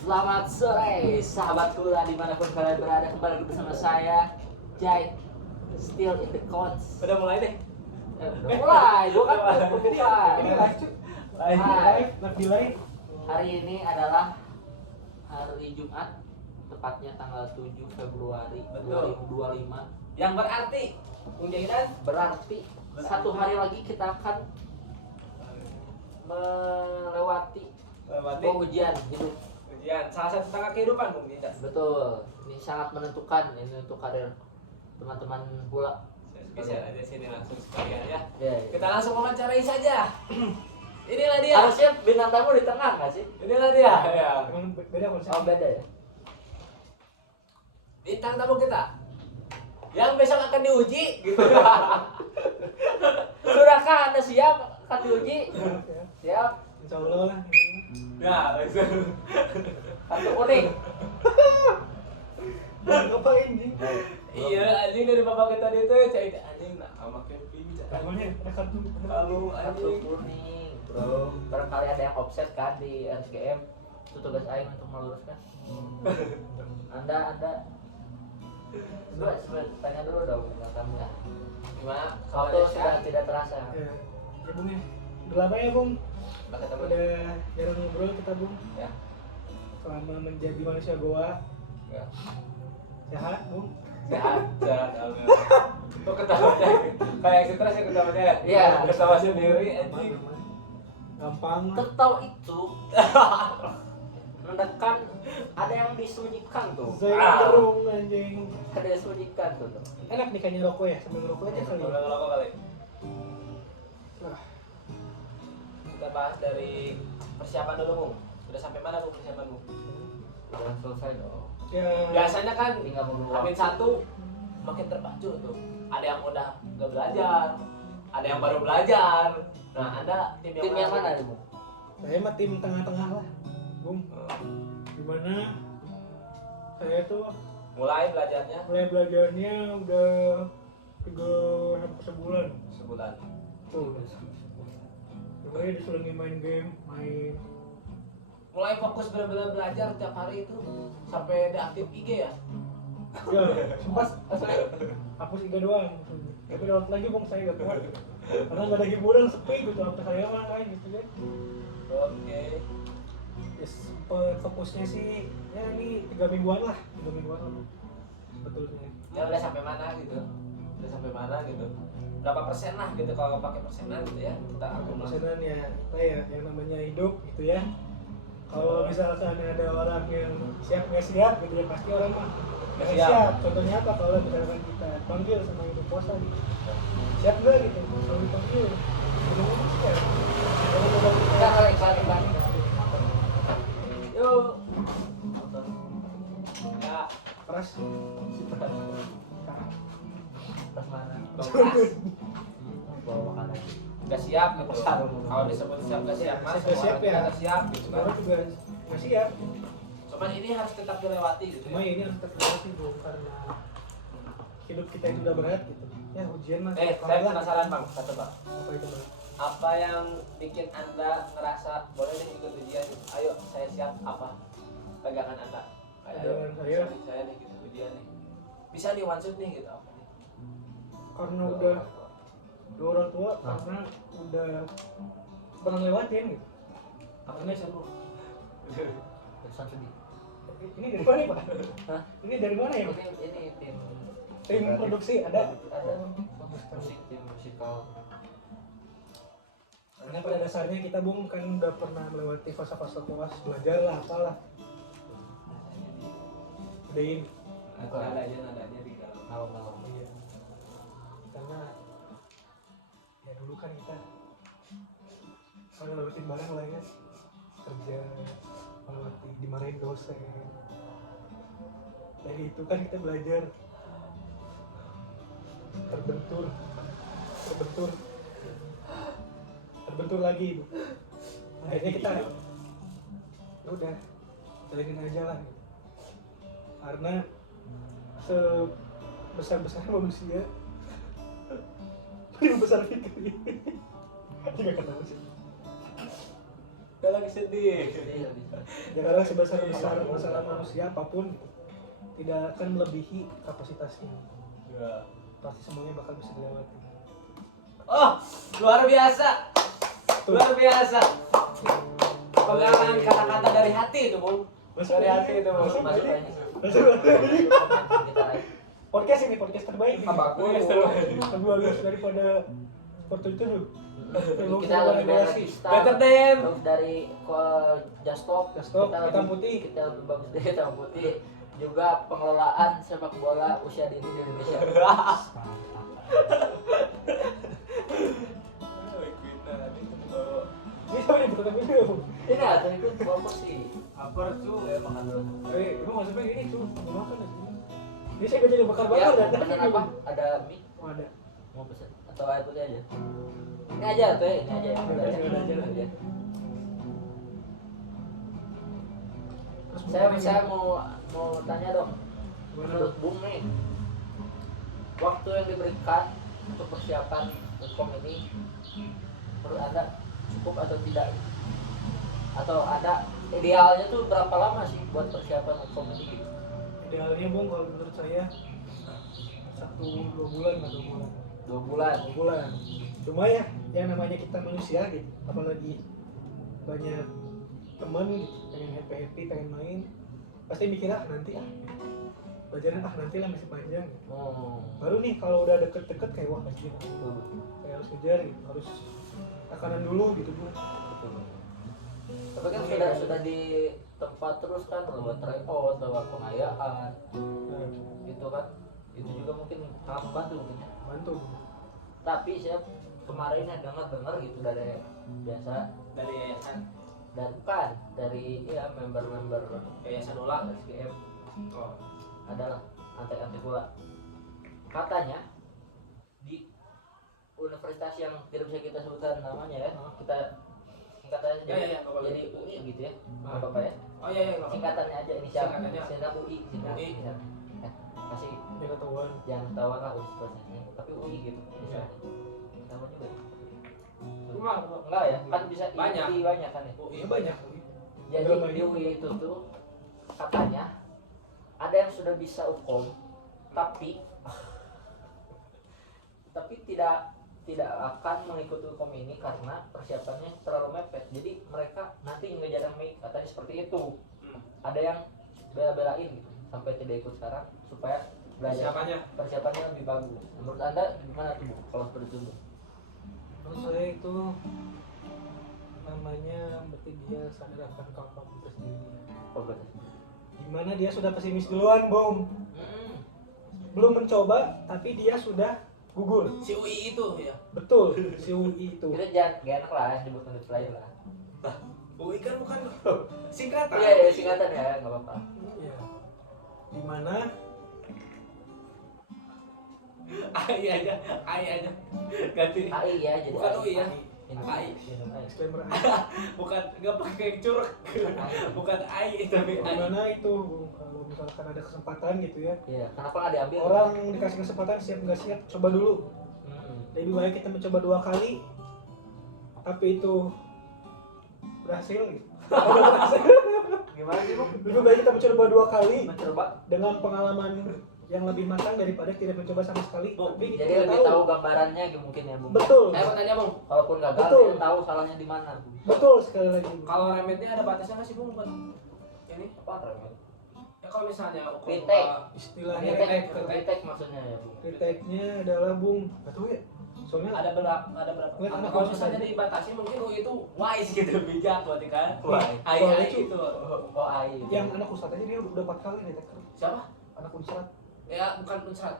Selamat sore sahabat kula dimanapun kalian berada, kembali lagi bersama saya Jai, still in the codes. Udah mulai deh. Udah mulai, gua kan udah mulai. Ini live cuy. Live delay. Hari ini adalah hari Jumat, tepatnya tanggal 7 Februari Betul. 2025. Yang berarti Jahitan Berarti satu hari lagi kita akan melewati ujian hidup. ujian salah satu tangga kehidupan Bung Jahitan. Betul, ini sangat menentukan ini untuk karir teman-teman pula. Geser aja sini langsung sekalian ya. Ya, Kita langsung wawancarai saja. Inilah dia. harusnya bintang tamu di tengah nggak sih? Inilah dia. Ya. Emang beda konsep. Oh beda ya. Bintang tamu kita yang besok akan diuji gitu. Sudahkah Anda siap akan diuji? Siap. Insya Allah lah. Ya, Kartu kuning. Ngapain sih? iya anjing dari bapak kita itu cai anjing nah sama camping. Namanya ada kartu. Kalau Kartu anjing kuning, bro. Barangkali ada yang offset kan di RSGM. Itu tugas aing untuk meluruskan. Anda Coba tanya dulu dong bintang tamu ya. gimana? Waktu sudah tidak terasa. Ya, ya Bung ya. Udah lama ya Bung. Bakal teman. Udah jarang ngobrol kita Bung. Ya. Selama menjadi manusia goa. Ya. Sehat Bung. Sehat. Kok ketawanya kayak stres ya ketawanya ya? Iya. Ketawa sendiri anjing. Gampang. Tertawa itu mendekat, ada yang disunyikan tuh. Saya gerung anjing. Ada yang disunyikan tuh. Enak nih kayaknya rokok ya, sambil ngerokok aja kali. Udah ngerokok kali. Wah, Kita bahas dari persiapan dulu Bung. Udah sampai mana Bung persiapanmu? Udah selesai dong. ya. Biasanya kan Tinggal menunggu Amin waktu. satu makin terpacu tuh. Ada yang udah gak belajar, ada yang baru belajar. Nah, Anda tim Tim yang mana nih, Bu? Saya mah tim tengah-tengah lah, Bung. Dimana saya tuh Mulai belajarnya mulai belajarnya udah 3 sebulan. sebulan. Tuh. Mulai disuruh main game, main. Mulai fokus benar-benar belajar tiap hari itu sampai deaktif IG ya. Ya, sempat saya hapus 3 doang. Tapi download lagi Bung, saya gak kuat. Karena gak ada hiburan, sepi gitu. Apa saya mah kayak gitu ya. Oke. Ya, sempet fokusnya sih, ya ini 3 mingguan lah. 3 mingguan lah. Betulnya. Ya udah sampai mana gitu? Udah sampai mana gitu? Berapa persen lah gitu kalau pakai persenan gitu ya? Kita akumulasi. Persenan ya, apa ya, yang namanya hidup gitu ya. Kalau misalkan ada orang yang siap nggak siap gitu ya, pasti orang mah nggak Siap. siap. Contohnya apa, kalau misalkan kita panggil sama ibu puasa gitu, siap nggak gitu, kalau dipanggil belum siap. Kalau udah Kita kali iklan. Yuk. Ya, keras, Tas mana? kelas. Bawa makanan. Gak siap gitu. Kalau disebut siap gak siap mas, Siap, siap, ya. gak siap gitu kan. orang juga nggak siap. Cuman ini harus tetap dilewati gitu Cuma ya. ini harus tetap sih Bung, karena hidup kita itu udah berat gitu. Ya ujian lah. Saya penasaran bang, satu bang. Apa itu Bang? Apa yang bikin anda ngerasa boleh nih ikut ujian? Ayo, saya siap. Apa pegangan anda? Pegangan saya? Saya nih gitu ujian nih. Bisa nih one shot nih gitu. Apa nih? Karena udah dua orang tua, karena udah pernah lewatin gitu. Apa nih saya bu? Pesan sedih. Ini dari mana Pak? Hah? Ini dari mana ya? Ini tim Tim produksi ada? musik, tim musikal. Karena pada dasarnya kita Bung kan udah pernah melewati fase-fase kelas belajar lah apalah. Udahin. Nadanya di dalam. Malam-malam. Iya. Karena ya dulu kan kita kalau lewatin barang lah ya, kerja, melewati dimarahin dosen. Dari itu kan kita belajar terbentur lagi Bu. Akhirnya kita ya udah jalanin aja lah gitu. Karena sebesar manusia lebih besar pikir. Tidak kata sih. Gak lagi sedih. Ya kadang sebesar-besar masalah manusia apapun tidak akan melebihi kapasitasnya. Ya. Pasti semuanya bakal bisa dilewati. Oh, luar biasa. Tuh. Luar biasa. Pengalaman kata-kata dari hati itu, Bung. Dari hati itu, Bung. Masuk aja. Kita aja. Podcast ini podcast terbaik. Ah, bagus. Podcast terbaik. Lebih bagus daripada Porto itu tuh. Kita lebih dari Star, Better than. bagus dari Justop, Justop, hitam putih. kita lebih bagus dari hitam putih. Juga pengelolaan sepak bola usia dini di Indonesia. Ini siapa yang butuh video? Ini ada itu bagus sih. Apa tuh? Ya makan dulu. Emang maksudnya gini tuh, mau makan aja. Ini saya gak jadi bakar-bakar Ya, dan pesan apa? Ada mie? Oh, ada. Mau pesan atau air putih aja? Ini aja tuh, ini aja. Ini aja. Saya mau tanya dong. Menurut Bung nih, waktu yang diberikan untuk persiapan hukum ini menurut Anda cukup atau tidak? Atau ada idealnya tuh berapa lama sih buat persiapan hukum ini? Idealnya Bung kalau menurut saya 1-2 bulan lah 2 bulan. 2 bulan. 2 bulan. Cuma ya yang namanya kita manusia gitu, apalagi banyak teman gitu, pengen happy pengen main, pasti mikir nanti belajarnya nanti lah masih panjang gitu. Baru nih kalau udah deket-deket kayak wah pasti kayak harus kejar gitu, harus tekanan dulu gitu Bung. Tapi kan sudah di tempat terus kan lewat tryout, lewat pengayaan, gitu kan, itu juga mungkin sangat membantu mungkin ya. Bantu. Tapi saya kemarin dengar gitu dari biasa Dari yayasan. dan bukan dari ya member-member Yayasan Ulang. SGM Oh. adalah antek-antek bola. Katanya di universitas yang tidak bisa kita sebutkan namanya ya, kita singkatannya Ya, ya, ya, jadi UI gitu ya, nggak apa-apa ya. Oh iya iya. nggak apa-apa. Singkatannya aja inisial, Singkatannya. misalnya UI, UI. kasih Dia ketahuan. jangan ketahuan lah universitasnya, tapi UI gitu. Misalnya. Ketahuan juga ya. Enggak ya, kan bisa Banyak. UI banyak kan ya. Iya banyak. Jadi Drama di ini. UI itu tuh katanya ada yang sudah bisa hukum, tapi tidak akan mengikuti hukum ini karena persiapannya terlalu mepet. Jadi mereka nanti ngejar yang katanya seperti itu. Ada yang bela-belain gitu sampai tidak ikut sekarang supaya belajar persiapannya lebih bagus. Menurut Anda gimana tuh Bu kalau seperti itu Bu? Menurut saya itu namanya berarti dia sadar akan kapasitas dirinya. Oh, berarti. Dimana dia sudah pesimis duluan, Bung. Belum mencoba, tapi dia sudah gugur. Si UI itu ya. Betul, si UI itu. Kita jangan gak enak lah sebut unit lain lah. UI kan bukan singkatan. Iya singkatan ya nggak apa-apa. Iya. Dimana AI aja. Ganti. AI ya jadi Bukan UI ya. Minum AI. minum AI. disclaimer Bukan nggak pakai curug. Bukan AI tapi AI. dimana itu Bung, kalau misalkan ada kesempatan gitu ya, Iya, kenapa nggak diambil? orang dikasih kesempatan siap nggak siap, coba dulu. Lebih baik kita mencoba 2 kali, tapi itu berhasil gitu. Gimana sih Bu? Lebih baik kita mencoba 2 kali Mencoba. dengan pengalaman yang lebih matang daripada tidak mencoba sama sekali. Bung, Tapi kita Jadi tidak lebih tahu gambarannya mungkin ya Bu. Betul, Saya mau tanya Bung, Walaupun gagal, Betul. dia tahu salahnya di mana. betul sekali lagi. kalau remetnya ada batasnya nggak sih Bung buat ini? Apa remet? Ya kalau misalnya hukum Retake. Istilahnya Retake maksudnya ya Bu. retake-nya adalah Bung, nggak tahu ya. Soalnya ada berapa Lihat atau anak kalau bangsa misalnya tadi. dibatasi mungkin itu wise gitu, bijak berarti kan. Wise. AI Soalnya itu itu- Oh AI. yang anak ustadz aja dia udah 4 kali retake. siapa? Anak unsrat. Ya bukan unsrat.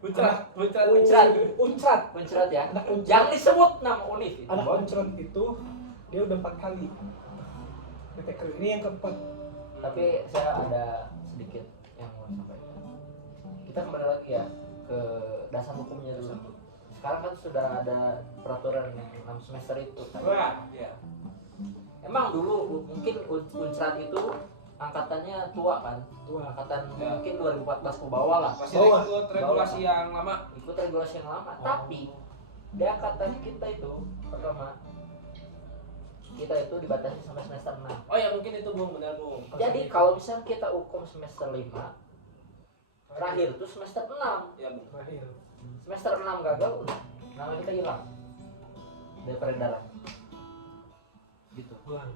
Unsrat. Unsrat. Unsrat. Penceret ya. Anak unsrat. Jangan disebut nama univ. itu, Anak Bon. unsrat itu dia udah 4 kali. Retake ini yang keempat. Tapi saya ada sedikit yang mau sampaikan. Kita kembali lagi ya ke dasar hukumnya dulu. Sekarang kan sudah ada peraturan yang 6 semester itu kan. Wah, ya. Emang dulu mungkin Unsrat itu angkatannya tua kan, Tua. angkatan Ya. mungkin 2014 ke bawah lah, Masih Bawah. ikut regulasi yang lama. ikut regulasi yang lama. Tapi di angkatan kita itu pertama kita itu dibatasi sampai semester 6. Oh ya mungkin itu Bung, benar Bung. Jadi kalau misalnya kita hukum semester 5, terakhir itu semester 6. Ya Bung. terakhir. Semester 6 gagal, udah nama kita hilang dari peredaran. Gitu. Wah,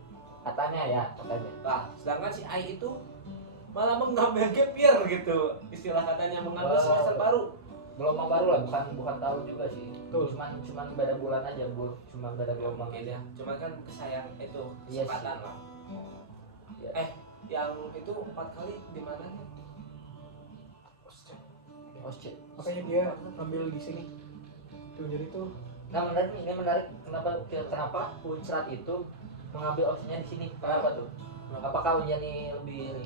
Katanya ya, katanya. Nah, sedangkan si Ai itu malah mengambil gap year gitu. Istilah katanya mengambil Wow. semester baru. Gelombang baru lah, bukan tahun juga sih. Betul. Cuman beda bulan aja, Bu. Cuman beda gelombang Mungkin aja. ya. Cuman kan kesayang itu Iya kesempatan sih. lah. Iya. Yang itu 4 kali di mana nih? Osce. makanya dia ambil di sini tuh, jadi tuh Nah menarik nih, ini menarik. Kenapa Unsrat itu mengambil opsinya di sini? Kenapa tuh? Apakah ujian ini lebih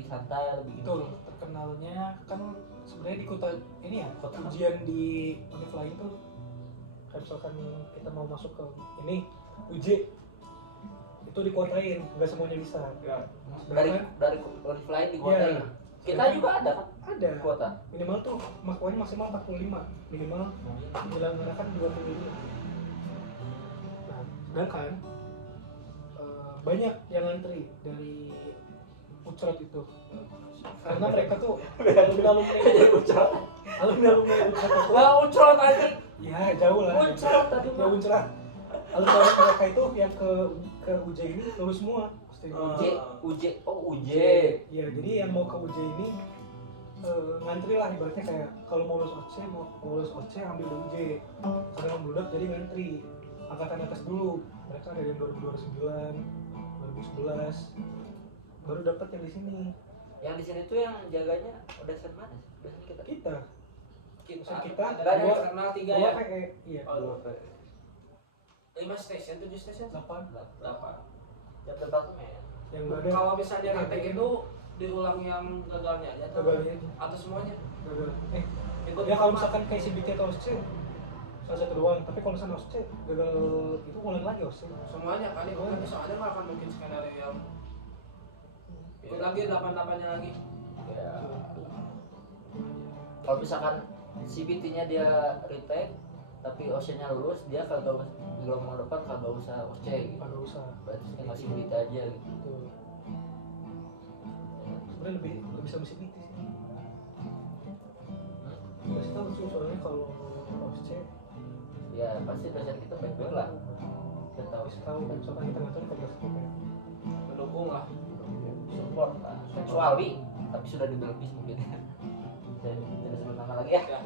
santai, lebih betul gini? terkenalnya kan sebenarnya di kota ini ya, Kota apa? ujian di univ lain tuh kayak misalkan kita mau masuk ke ini UJ itu dikuotain, nggak semuanya bisa. Ya. Dari Sedangkan univ lain di kota Iya. ini. Kita juga ada kan ada kuota. minimal tuh poin maksimal 45, minimal menyelenggarakan 25. Nah, sedangkan banyak yang ngantri dari Unsrat itu karena mereka tuh alumni Jadi Unsrat. alumni Unsrat itu Lah ucol tadi. ya jauh lah Unsrat tadi ya mah. Unsrat alumni mereka itu yang ke UJ ini lulus semua pasti. UJ. Ya jadi yang mau ke UJ ini ngantri lah ibaratnya kayak kalau mau lulus OC ambil di UJ karena yang beludak jadi ngantri angkatan atas dulu mereka dari 2009 2011 baru dapat yang di sini Yang di sini tuh yang jaganya udah mana sih? Udah kita. kita Kita Kita, ada dua- internal 3 dua ya. kayak iya Oh, 5 station, 7 station. 8 8. Yang departemen. yang nggak ada Kalau misalnya retake itu diulang yang gagalnya aja atau, gagalnya atau semuanya? gagal Ikut ya kalau misalkan kayak CBT atau OSC salah satu doang tapi kalau misalnya OSC gagal itu ulang lagi OSC semuanya kan itu kan soalnya malah akan bikin skenario yang ikut lagi 8-8-nya lagi. Ya. Kalau misalkan CBT-nya dia retake tapi OC-nya lulus, dia kagak di gelombang depan kagak usah OC gitu. kagak usah Berarti tinggal CBT aja gitu. gitu. Sebenarnya lebih sama CBT sih. Nggak sih tahu sih soalnya kalau OSC Ya pasti dosen kita baik-baik lah. Kita tahu harus tahu misalkan kita ngatur kalau kayak Mendukung lah. support lah. Kecuali tapi sudah dibelepis mungkin. Dan tidak sebut nama lagi ya. Ya.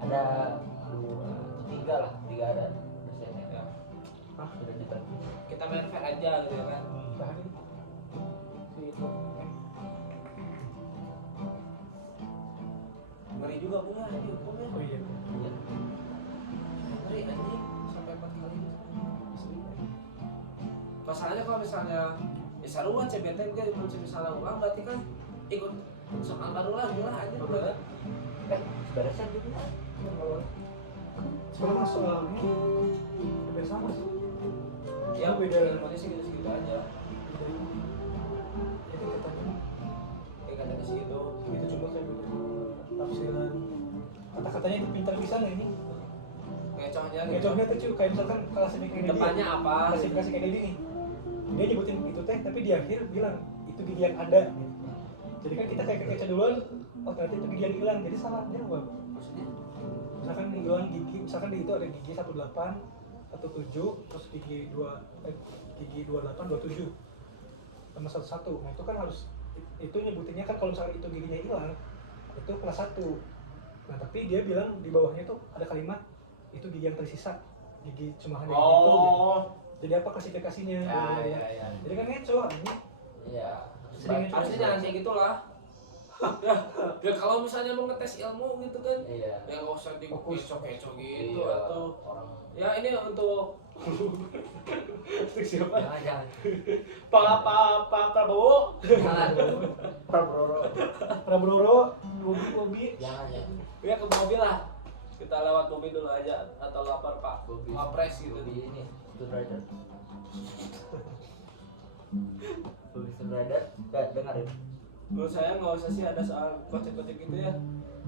Ada 3 lah, 3 ada dosennya. Ya. Sudah dibelepis. Kita main fair aja gitu ya kan. bahan si itu Ngeri juga bunga dihukumnya. oh iya Iya. Ngeri anjing sampai 4 kali. asli Masalahnya kalau misalnya ya sarua CBT kan kalau misalnya ulang berarti kan ikut soal baru lagi lah aja udah. Sebenarnya gitu. sebenarnya soalnya hampir sama sih Ya beda ilmunya sih gitu-segitu aja. beda ini ya tingkatannya Kayak kata segitu. itu cuma kayak beda tafsiran kata-katanya itu pintar bisa nggak ini Kayak contohnya kayak gitu. contohnya tuh cuy kayak misalkan klasifikasi Depannya apa? klasifikasi kayak gini nih dia nyebutin itu teh tapi di akhir bilang itu gigi yang ada gitu. Jadi kan kita kayak kekeca duluan oh ternyata itu gigi yang hilang jadi salah jawab Maksudnya? misalkan hilang gigi misalkan di itu ada gigi 18 17 terus gigi 28 27 sama 11 nah itu kan harus itu nyebutinnya kan kalau misalkan itu giginya hilang itu kelas 1 nah tapi dia bilang di bawahnya tuh ada kalimat itu gigi yang tersisa gigi cuma hanya gitu, gitu. Oh. Jadi apa klasifikasinya Ya. jadi kan ngeco anjing Iya. Sering Harusnya jangan kayak gitulah. Ya kalau misalnya mau ngetes ilmu gitu kan, Iya. ya nggak usah Fokus. dikeco-keco gitu Iya, atau orang ya ini untuk siapa? jangan Pak Prabowo. jangan Prabowo Prabowo Bobi jangan ya Ya ke mobil lah. Kita lewat mobil dulu aja atau lapor Pak Wapres gitu. Bobby ini Stone Rider Bobby Stone Rider dengerin Menurut saya nggak usah sih ada soal kocek-kocek gitu ya.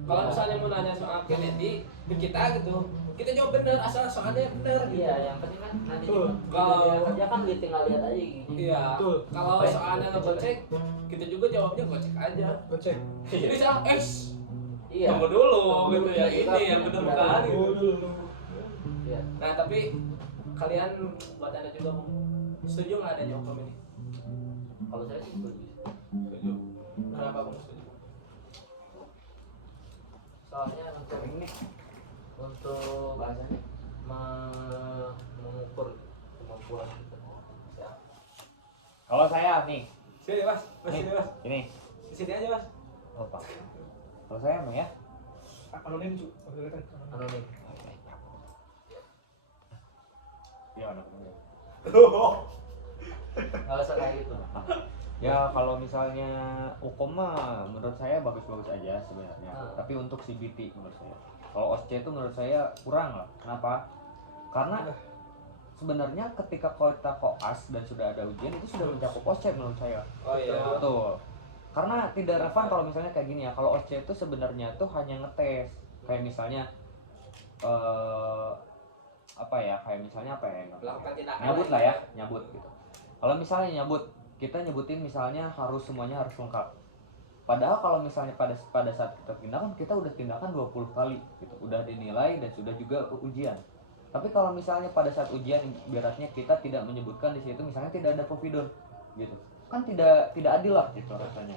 Kalau misalnya mau nanya soal Kennedy, ke kita gitu, kita jawab bener asal soalnya bener gitu. Iya, yang penting kan nanti Betul. juga Kalau- kerja kan dia tinggal lihat aja gitu. Iya. Betul. Kalau soalnya ngegocek, kita juga jawabnya gocek aja. Gocek. Jadi saya Iya. tunggu dulu gitu ya, Iya, ini yang bener bukan gitu. dulu. Iya. Nah tapi kalian buat anda juga setuju nggak adanya hukum ini? Kalau saya sih setuju. Setuju. Kenapa kamu setuju? Soalnya untuk ini untuk bahasanya mengukur kemampuan kita. Ya. Kalau saya nih, Sini mas, sini mas, ini, di sini aja mas. oh Pak. Kalau saya mah ya, Anonim cu. Kelihatan. Anonim. ya anak Nggak usah kayak gitu. ya kalau misalnya hukum mah menurut saya bagus-bagus aja sebenarnya. Tapi untuk CBT menurut saya, kalau OSCE itu menurut saya kurang lah. Kenapa? Karena sebenarnya ketika kita koas dan sudah ada ujian itu sudah mencakup OSCE menurut saya. Oh iya. Betul. Karena tidak relevan kalau misalnya kayak gini ya. Kalau OSCE itu sebenarnya tuh hanya ngetes. Kayak misalnya apa ya? Kayak misalnya apa ya? Melakukan tindakan. Nyabut lah ya, nyabut gitu. Kalau misalnya nyabut, kita nyebutin misalnya harus semuanya harus lengkap. Padahal kalau misalnya pada saat kita tindakan, kita udah tindakan 20 kali gitu. Udah dinilai dan sudah juga ujian. Tapi kalau misalnya pada saat ujian ibaratnya kita tidak menyebutkan di situ misalnya tidak ada povidon gitu. Kan tidak adil lah gitu rasanya.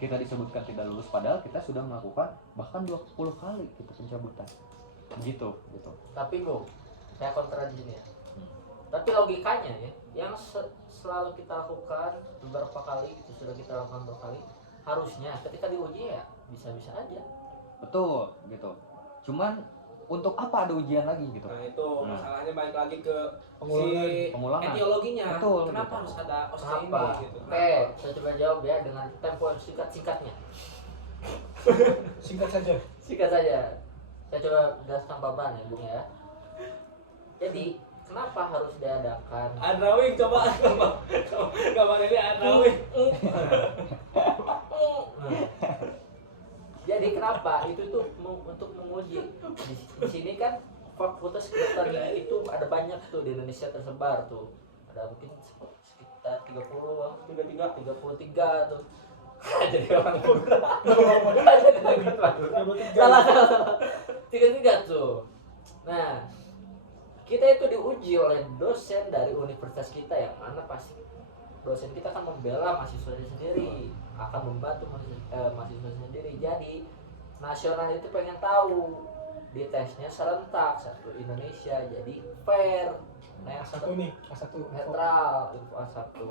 Kita disebutkan tidak lulus padahal kita sudah melakukan bahkan 20 kali gitu pencabutan. Gitu. Tapi kok saya kontra di sini ya. Tapi logikanya ya, yang selalu kita lakukan beberapa kali, itu sudah kita lakukan beberapa kali, harusnya ketika diuji ya bisa-bisa aja. Betul gitu. Cuman untuk apa ada ujian lagi gitu? Nah itu masalahnya balik lagi ke Pengulangan. etiologinya. Betul, Kenapa gitu. harus ada OSCE ini Kenapa? gitu? Oke, saya coba jawab ya dengan tempo yang singkat-singkatnya. Singkat saja. Singkat saja. Saya coba jelaskan paparan ya, Bung ya. Jadi, kenapa harus diadakan? Adrawing coba kapan ini Adrawing. Jadi kenapa itu tuh untuk menguji di sini kan fakultas kedokteran itu ada banyak tuh di Indonesia tersebar tuh, ada mungkin sekitar 33 tuh. Jadi orang muda. Salah 33 tuh. Nah, kita itu diuji oleh dosen dari universitas kita yang mana pasti dosen kita akan membela mahasiswanya sendiri, akan membantu mahasiswa sendiri. Jadi nasional itu pengen tahu di tesnya serentak satu Indonesia, jadi fair. Nah yang Satu nih, satu. netral satu.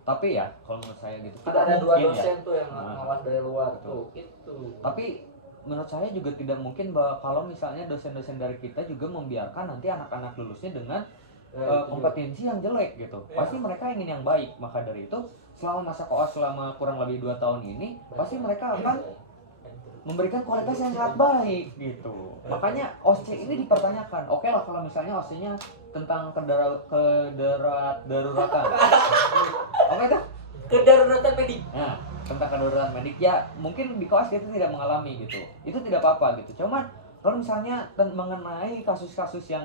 Tapi ya kalau menurut saya gitu Kan tidak ada dua mungkin dosen ya. tuh yang Nah. ngawas dari luar Betul. tuh itu. Tapi menurut saya juga tidak mungkin bahwa kalau misalnya dosen-dosen dari kita juga membiarkan nanti anak-anak lulusnya dengan kompetensi yang jelek gitu. Iya. Pasti mereka ingin yang baik. Maka dari itu selama masa koas selama kurang lebih 2 tahun ini pasti mereka akan memberikan kualitas yang sangat baik gitu. Makanya OSCE ini dipertanyakan. Oke lah kalau misalnya OSCE-nya tentang kedaruratan. Oke tuh. Kedaruratan medik. Nah, tentang kedaruratan medik ya mungkin di koas kita tidak mengalami gitu. Itu tidak apa-apa gitu. Cuman kalau misalnya mengenai kasus-kasus yang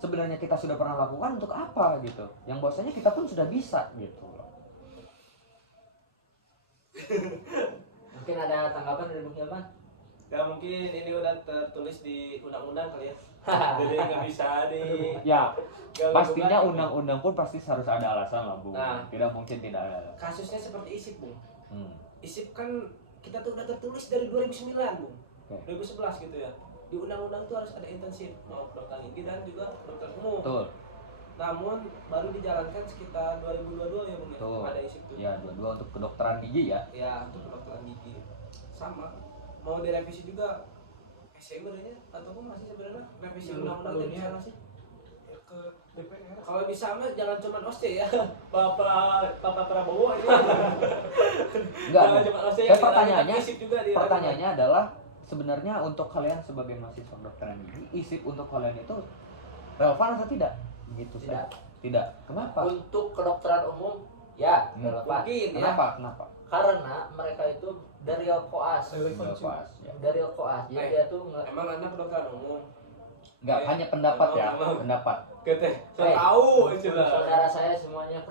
sebenarnya kita sudah pernah lakukan untuk apa gitu. Yang bahwasanya kita pun sudah bisa gitu. Mungkin ada tanggapan dari Bung Hilman? Ya mungkin ini udah tertulis di undang-undang kali ya. Jadi nggak bisa di. Ya, nggak pastinya gugat. undang-undang pun pasti harus ada alasan lah, Bu. Nah. Tidak mungkin tidak ada. Kasusnya seperti ISIP, Bung. Hmm. ISIP kan kita tuh udah tertulis dari 2009, Bung. Oke. 2011 gitu ya. Di undang-undang tuh harus ada intensif, mau dokter gigi dan juga dokter umum. Betul. Namun baru dijalankan sekitar 2022 ya, Bung ya. Betul. Ada ISIP tuh. Ya, dua-dua untuk kedokteran gigi ya. Ya, untuk kedokteran gigi. Sama. Mau direvisi juga sebenarnya ataupun masih sebenarnya revisi undang-undang itu bisa nggak sih? Ke DPR. Kalau bisa mah jangan cuma OSCE ya. Bapak Prabowo ini. Enggak. Jangan Bu. cuma OSCE Saya pertanyaannya, ISIP juga di pertanyaannya adalah sebenarnya untuk kalian sebagai mahasiswa kedokteran gigi, ISIP untuk kalian itu relevan atau tidak? Begitu Tidak. saja. Tidak. Kenapa? Untuk kedokteran umum ya relevan. Mungkin ya. Kenapa? Karena mereka itu dari koas. Relevan, Enggak cuy. pas, ya. Dari koas. Jadi dia tuh nggak Emang anak kedokteran umum. nggak hanya pendapat ya, Emang. pendapat. Kita tahu saudara saya semuanya